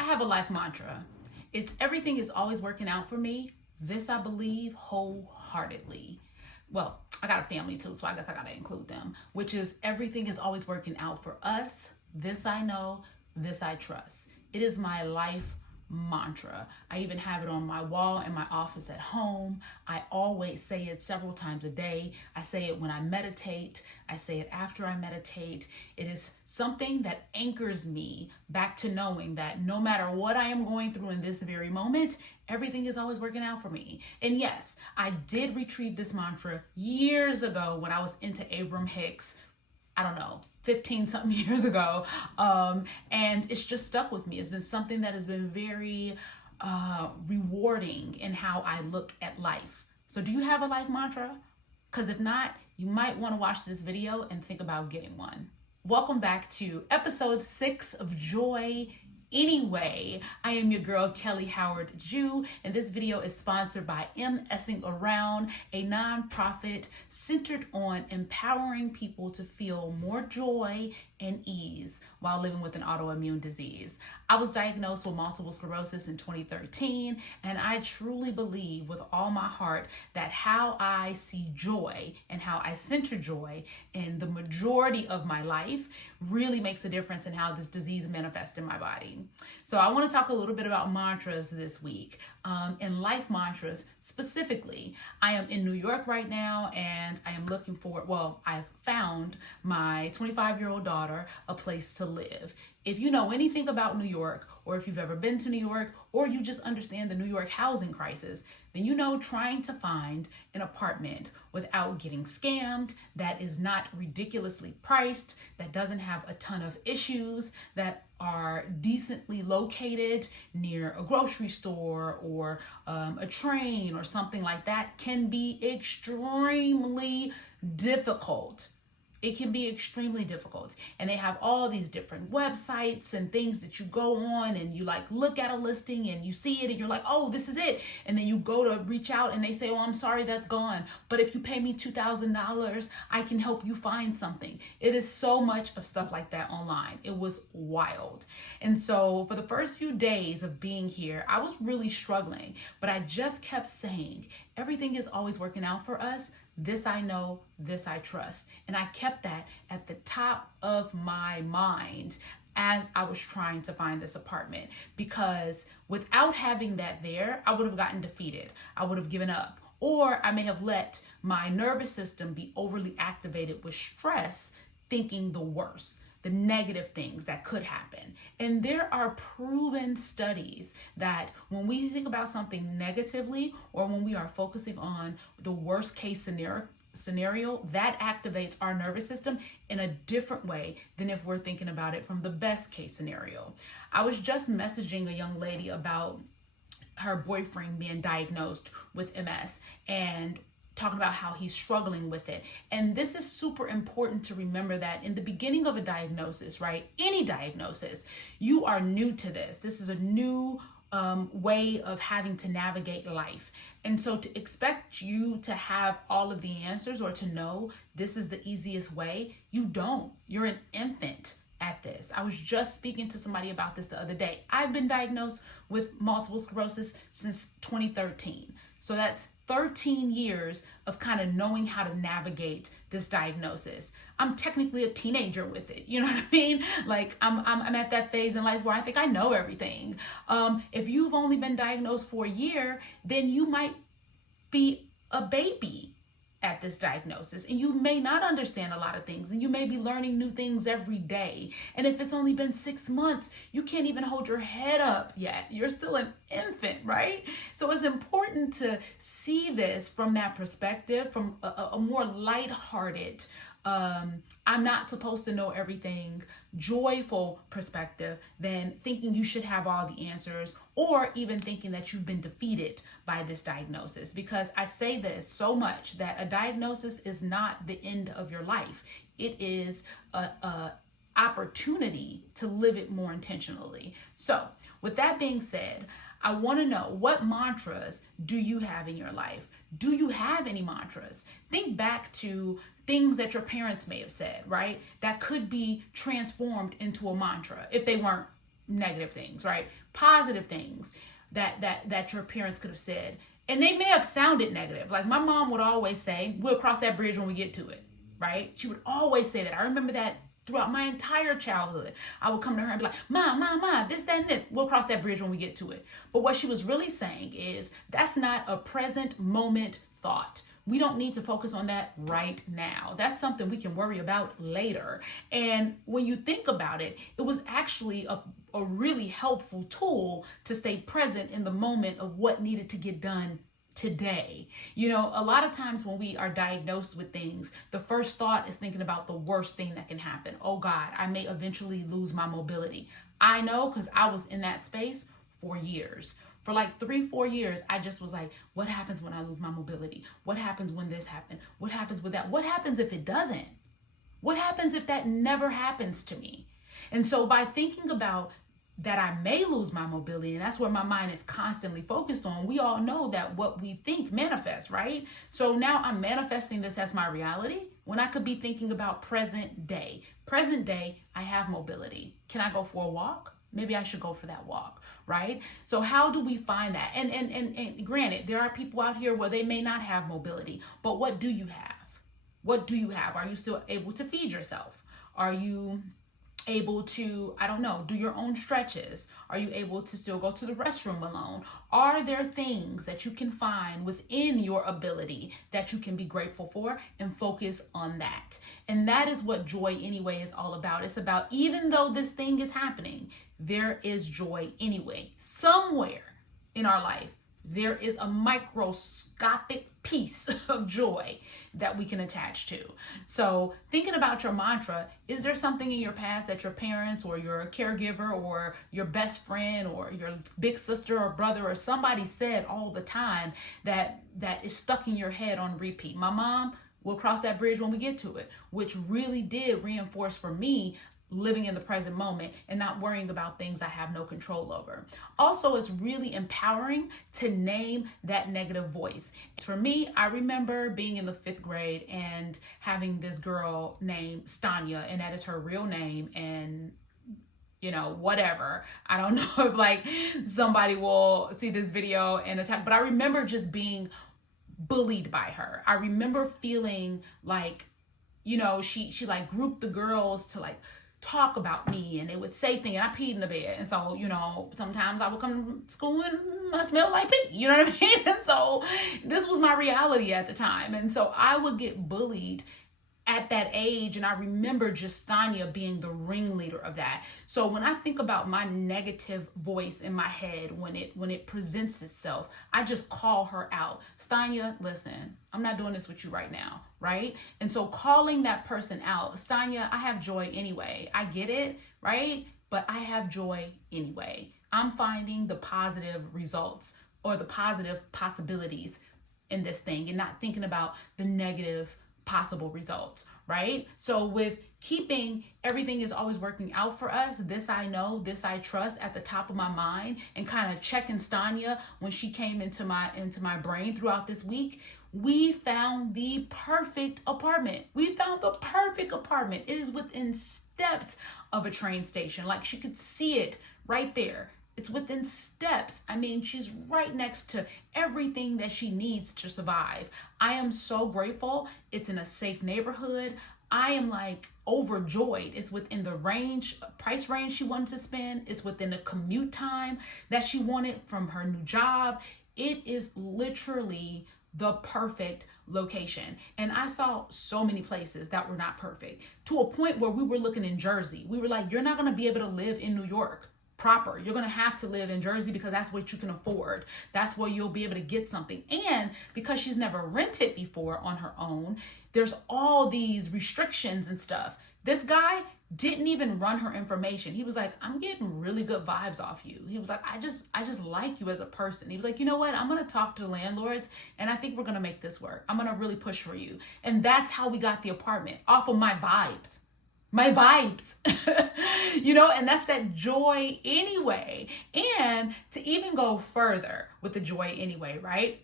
I have a life mantra. It's everything is always working out for me. This I believe wholeheartedly. Well, I got a family too, so I guess I gotta include them, which is everything is always working out for us. This I know, this I trust. It is my life mantra. I even have it on my wall in my office at home. I always say it several times a day. I say it when I meditate. I say it after I meditate. It is something that anchors me back to knowing that no matter what I am going through in this very moment, everything is always working out for me. And yes, I did retrieve this mantra years ago when I was into Abram Hicks, I don't know, 15 something years ago. And it's just stuck with me. It's been something that has been very rewarding in how I look at life. So do you have a life mantra? Because if not, you might want to watch this video and think about getting one. Welcome back to episode 6 of Joy Anyway. I am your girl, Kelly Howard Jew, and this video is sponsored by Messing Around, a nonprofit centered on empowering people to feel more joy and ease while living with an autoimmune disease. I was diagnosed with multiple sclerosis in 2013, and I truly believe with all my heart that how I see joy and how I center joy in the majority of my life really makes a difference in how this disease manifests in my body. So I want to talk a little bit about mantras this week. In life mantras specifically, I am in New York right now, and I am looking for, I've found my 25-year-old daughter a place to live. If you know anything about New York, or if you've ever been to New York, or you just understand the New York housing crisis, then you know trying to find an apartment without getting scammed, that is not ridiculously priced, that doesn't have a ton of issues, that are decently located near a grocery store or a train or something like that can be extremely difficult. It can be extremely difficult. And they have all these different websites and things that you go on and you like look at a listing and you see it and you're like, oh, this is it. And then you go to reach out and they say, oh, I'm sorry, that's gone. But if you pay me $2,000, I can help you find something. It is so much of stuff like that online. It was wild. And so for the first few days of being here, I was really struggling, but I just kept saying, everything is always working out for us. This I know, this I trust. And I kept that at the top of my mind as I was trying to find this apartment, because without having that there, I would have gotten defeated. I would have given up, or I may have let my nervous system be overly activated with stress, thinking the worst, the negative things that could happen. And there are proven studies that when we think about something negatively, or when we are focusing on the worst case scenario, that activates our nervous system in a different way than if we're thinking about it from the best case scenario. I was just messaging a young lady about her boyfriend being diagnosed with MS and talking about how he's struggling with it. And this is super important to remember that in the beginning of a diagnosis, right? Any diagnosis, you are new to this. This is a new way of having to navigate life. And so to expect you to have all of the answers or to know this is the easiest way, you don't. You're an infant at this. I was just speaking to somebody about this the other day. I've been diagnosed with multiple sclerosis since 2013. So that's 13 years of kind of knowing how to navigate this diagnosis. I'm technically a teenager with it. You know what I mean? Like I'm at that phase in life where I think I know everything. If you've only been diagnosed for a year, then you might be a baby at this diagnosis, and you may not understand a lot of things, and you may be learning new things every day. And if it's only been 6 months, you can't even hold your head up yet. You're still an infant, right? So it's important to see this from that perspective, from a more lighthearted, I'm not supposed to know everything, joyful perspective than thinking you should have all the answers, or even thinking that you've been defeated by this diagnosis. Because I say this so much that a diagnosis is not the end of your life. It is a opportunity to live it more intentionally. So with that being said, I want to know, what mantras do you have in your life? Do you have any mantras? Think back to things that your parents may have said, right? That could be transformed into a mantra if they weren't negative things, right? Positive things that your parents could have said. And they may have sounded negative. Like my mom would always say, we'll cross that bridge when we get to it, right? She would always say that. I remember that throughout my entire childhood. I would come to her and be like, Mom, this, that, and this. We'll cross that bridge when we get to it. But what she was really saying is that's not a present moment thought. We don't need to focus on that right now. That's something we can worry about later. And when you think about it, it was actually a really helpful tool to stay present in the moment of what needed to get done today. You know, a lot of times when we are diagnosed with things, the first thought is thinking about the worst thing that can happen. Oh God, I may eventually lose my mobility. I know, because I was in that space for years. For like 3-4 years, I just was like, what happens when I lose my mobility? What happens when this happens? What happens with that? What happens if it doesn't? What happens if that never happens to me? And so by thinking about that I may lose my mobility, and that's where my mind is constantly focused on, we all know that what we think manifests, right? So now I'm manifesting this as my reality when I could be thinking about present day. Present day, I have mobility. Can I go for a walk? Maybe I should go for that walk, right? So how do we find that? And granted, there are people out here where they may not have mobility, but what do you have? What do you have? Are you still able to feed yourself? Are you able to, I don't know, do your own stretches? Are you able to still go to the restroom alone? Are there things that you can find within your ability that you can be grateful for and focus on that? And that is what joy anyway is all about. It's about, even though this thing is happening, there is joy anyway. Somewhere in our life, there is a microscopic piece of joy that we can attach to. So thinking about your mantra, is there something in your past that your parents or your caregiver or your best friend or your big sister or brother or somebody said all the time that is stuck in your head on repeat? My mom, we'll cross that bridge when we get to it, which really did reinforce for me living in the present moment and not worrying about things I have no control over. Also, it's really empowering to name that negative voice. For me, I remember being in the 5th grade and having this girl named Stanya, and that is her real name, and you know, whatever. I don't know if like somebody will see this video and attack, but I remember just being bullied by her. I remember feeling like, you know, she like grouped the girls to like talk about me, and they would say things, and I peed in the bed. And so, you know, sometimes I would come to school and I smelled like pee, you know what I mean? And so this was my reality at the time. And so I would get bullied at that age, and I remember just Stanya being the ringleader of that. So when I think about my negative voice in my head, when it presents itself, I just call her out. Stanya, listen, I'm not doing this with you right now, right? And so calling that person out, Stanya, I have joy anyway. I get it, right? But I have joy anyway. I'm finding the positive results or the positive possibilities in this thing and not thinking about the negative possible results, right? So with keeping everything is always working out for us, this I know, this I trust at the top of my mind, and kind of checking Stanya when she came into my brain throughout this week, we found the perfect apartment. We found the perfect apartment. It is within steps of a train station. Like she could see it right there. It's within steps. I mean, she's right next to everything that she needs to survive. I am so grateful. It's in a safe neighborhood. I am like overjoyed. It's within the price range she wanted to spend. It's within the commute time that she wanted from her new job. It is literally the perfect location. And I saw so many places that were not perfect, to a point where we were looking in Jersey. We were like, you're not going to be able to live in New York proper. You're going to have to live in Jersey because that's what you can afford. That's where you'll be able to get something. And because she's never rented before on her own, there's all these restrictions and stuff. This guy didn't even run her information. He was like, I'm getting really good vibes off you. He was like, I just like you as a person. He was like, you know what? I'm going to talk to the landlords and I think we're going to make this work. I'm going to really push for you. And that's how we got the apartment, off of my vibes. My vibes, you know, and that's that joy anyway. And to even go further with the joy anyway, right?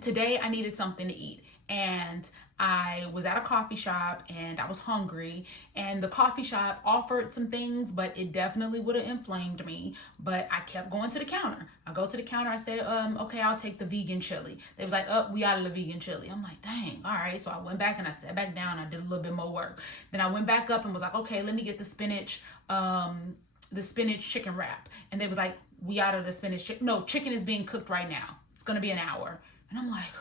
Today I needed something to eat. and I was at a coffee shop and I was hungry, and the coffee shop offered some things, but it definitely would have inflamed me. But I kept going to the counter. I go to the counter, I said, okay, I'll take the vegan chili. They was like, oh, we out of the vegan chili. I'm like, dang, all right. So I went back and I sat back down. I did a little bit more work. Then I went back up and was like, okay, let me get the spinach chicken wrap. And they was like, we out of the spinach chicken. No, chicken is being cooked right now. It's gonna be an hour. And I'm like,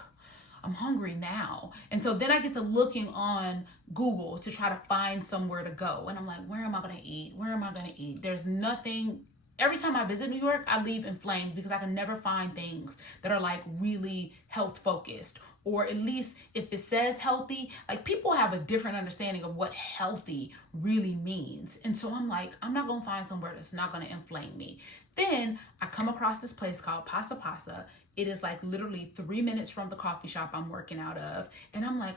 I'm hungry now. And so then I get to looking on Google to try to find somewhere to go. And I'm like, where am I gonna eat? Where am I gonna eat? There's nothing. Every time I visit New York, I leave inflamed because I can never find things that are like really health focused, or at least if it says healthy, like people have a different understanding of what healthy really means. And so I'm like, I'm not gonna find somewhere that's not gonna inflame me. Then I come across this place called Pasa Pasa. It is like literally 3 minutes from the coffee shop I'm working out of. And I'm like,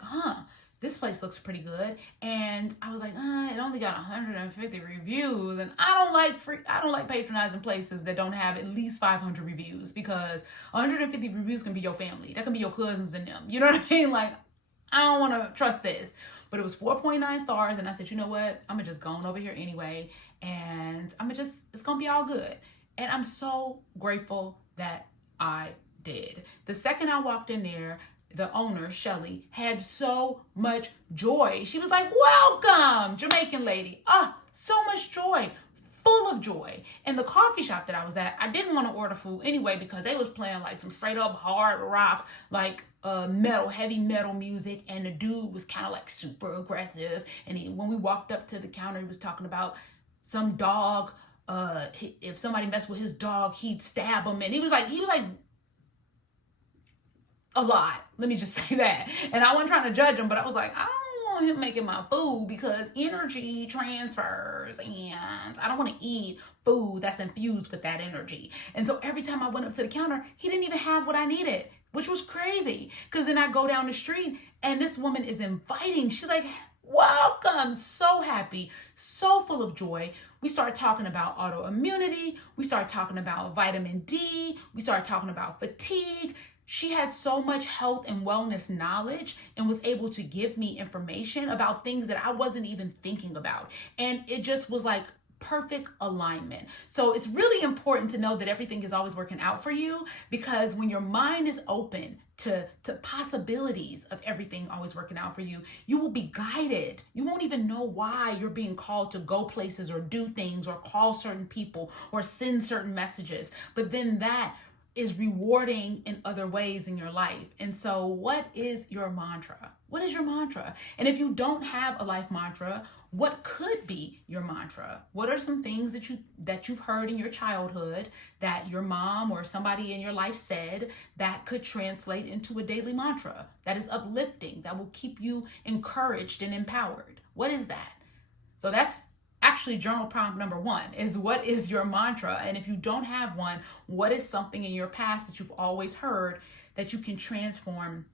this place looks pretty good. And I was like, it only got 150 reviews. And I don't like patronizing places that don't have at least 500 reviews, because 150 reviews can be your family. That can be your cousins and them. You know what I mean? Like, I don't want to trust this. But it was 4.9 stars. And I said, you know what? I'm going to just go on over here anyway. And it's going to be all good. And I'm so grateful that I did. The second I walked in there, the owner, Shelly, had so much joy. She was like, welcome, Jamaican lady. So much joy, full of joy. And the coffee shop that I was at, I didn't want to order food anyway because they was playing like some straight up hard rock, like heavy metal music. And the dude was kind of like super aggressive. And when we walked up to the counter, he was talking about some dog. If somebody messed with his dog, he'd stab him. And he was like a lot. Let me just say that. And I wasn't trying to judge him, but I was like, I don't want him making my food because energy transfers, and I don't want to eat food that's infused with that energy. And so every time I went up to the counter, he didn't even have what I needed, which was crazy. Because then I go down the street and this woman is inviting. She's like, welcome, so happy, so full of joy. We started talking about autoimmunity. We started talking about vitamin D. We started talking about fatigue. She had so much health and wellness knowledge and was able to give me information about things that I wasn't even thinking about. And it just was like perfect alignment. So it's really important to know that everything is always working out for you, because when your mind is open to possibilities of everything always working out for you, you will be guided. You won't even know why you're being called to go places or do things or call certain people or send certain messages. But then that is rewarding in other ways in your life. And so what is your mantra? What is your mantra? And if you don't have a life mantra, what could be your mantra? What are some things that you've heard in your childhood that your mom or somebody in your life said that could translate into a daily mantra that is uplifting, that will keep you encouraged and empowered? What is that? So that's actually journal prompt number 1, is what is your mantra? And if you don't have one, what is something in your past that you've always heard that you can transform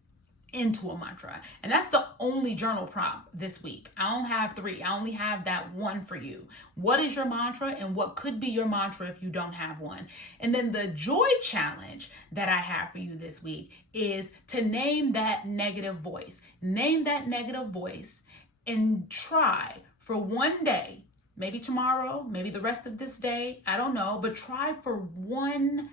into a mantra? And that's the only journal prompt this week. I don't have 3. I only have that 1 for you. What is your mantra, and what could be your mantra if you don't have one? And then the joy challenge that I have for you this week is to name that negative voice. Name that negative voice and try for one day, maybe tomorrow, maybe the rest of this day, I don't know, but try for one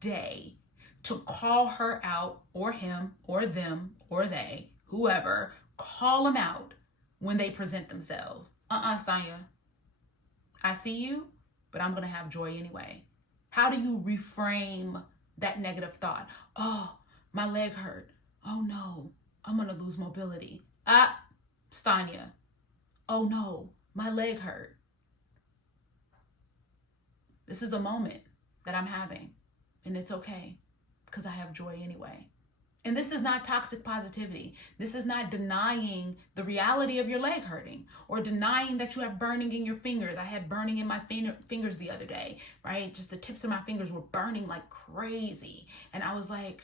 day to call her out, or him, or them, or they, whoever. Call them out when they present themselves. Stanya, I see you, but I'm going to have joy anyway. How do you reframe that negative thought? Oh, my leg hurt. Oh no, I'm going to lose mobility. Stanya. Oh no, my leg hurt. This is a moment that I'm having, and it's okay because I have joy anyway. And this is not toxic positivity. This is not denying the reality of your leg hurting or denying that you have burning in your fingers. I had burning in my fingers the other day, right? Just the tips of my fingers were burning like crazy. And I was like,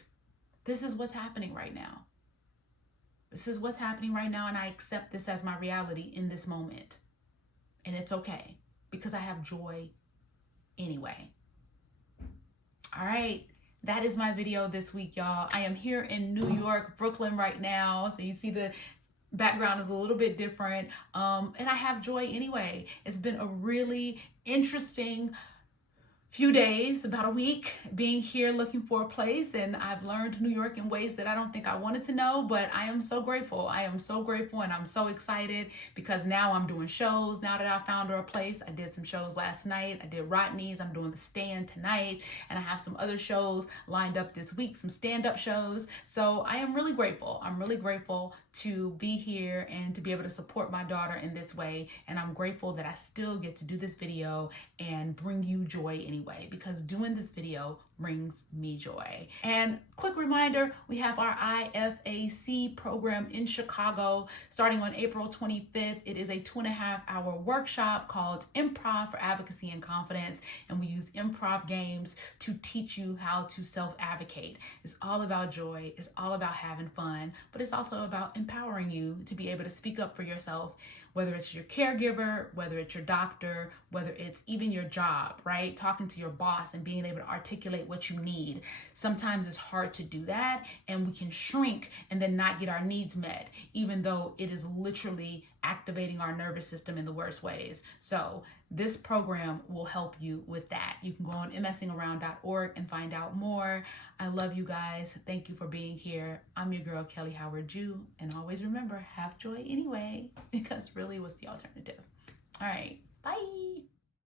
this is what's happening right now. This is what's happening right now, and I accept this as my reality in this moment. And it's okay because I have joy anyway. All right. that is my video this week, y'all. I am here in New York, Brooklyn right now. So you see the background is a little bit different. And I have joy anyway. It's been a really interesting few days, about a week, being here looking for a place, and I've learned New York in ways that I don't think I wanted to know, but I am so grateful. I am so grateful, and I'm so excited because now I'm doing shows. Now that I found her a place, I did some shows last night. I did Rodney's. I'm doing The Stand tonight, and I have some other shows lined up this week, some stand-up shows. So I am really grateful. I'm really grateful to be here and to be able to support my daughter in this way, and I'm grateful that I still get to do this video and bring you joy anyway, because doing this video brings me joy. And quick reminder, we have our IFAC program in Chicago starting on April 25th. It is a 2.5-hour workshop called Improv for Advocacy and Confidence, and we use improv games to teach you how to self-advocate. It's all about joy, it's all about having fun, but it's also about empowering you to be able to speak up for yourself, whether it's your caregiver, whether it's your doctor, whether it's even your job, right? Talking to your boss and being able to articulate what you need. Sometimes it's hard to do that, and we can shrink and then not get our needs met, even though it is literally activating our nervous system in the worst ways. So this program will help you with that. You can go on msingaround.org and find out more. I love you guys. Thank you for being here. I'm your girl, Kelly Howard Jew, and always remember, have joy anyway, because really, what's the alternative? All right, bye.